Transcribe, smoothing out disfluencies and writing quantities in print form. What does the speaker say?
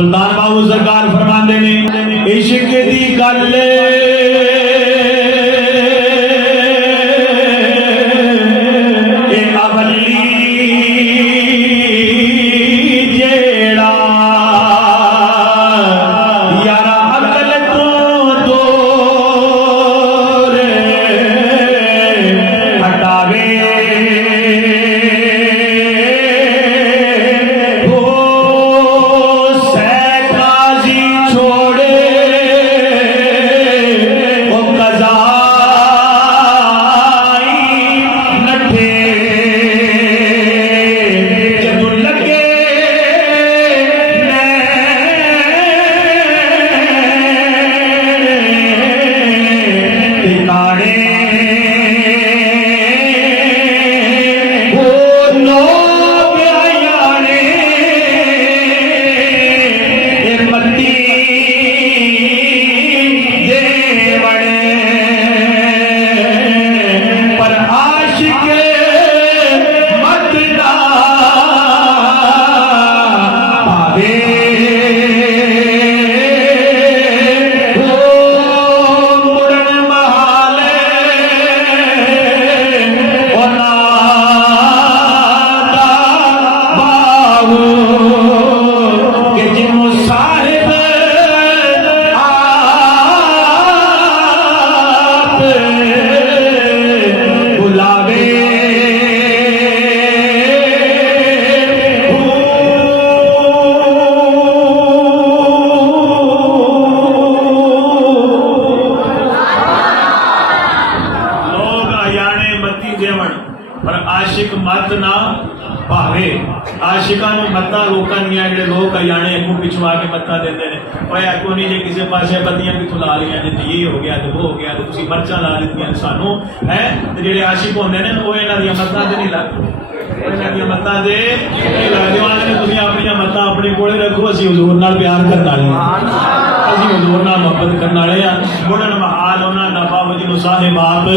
सुल्तान बाबू सरकार फरमाते ने इश्क दी गल पर आशिक मत ना भावे आशिका मत्ता रोकन जो लोग हरियाणे अगू पिछू आके मत्ता देते हैं भाई अगू नहीं जो किसी पास बत्तियां कितों ला लिया जी ये हो गया तो वो हो गया तो मर्चा ला दी सानू है जो आशिक होंगे ने वो इन्हों मत्ता से नहीं लगते मत्ता से नहीं लगते अपन मत्ता अपने को रखो असं हजूर नाल प्यार करने वाले असं हजूर नाल मुहब्बत करने वाले बोलन महाल उन्होंने बाबा जी साहिब आप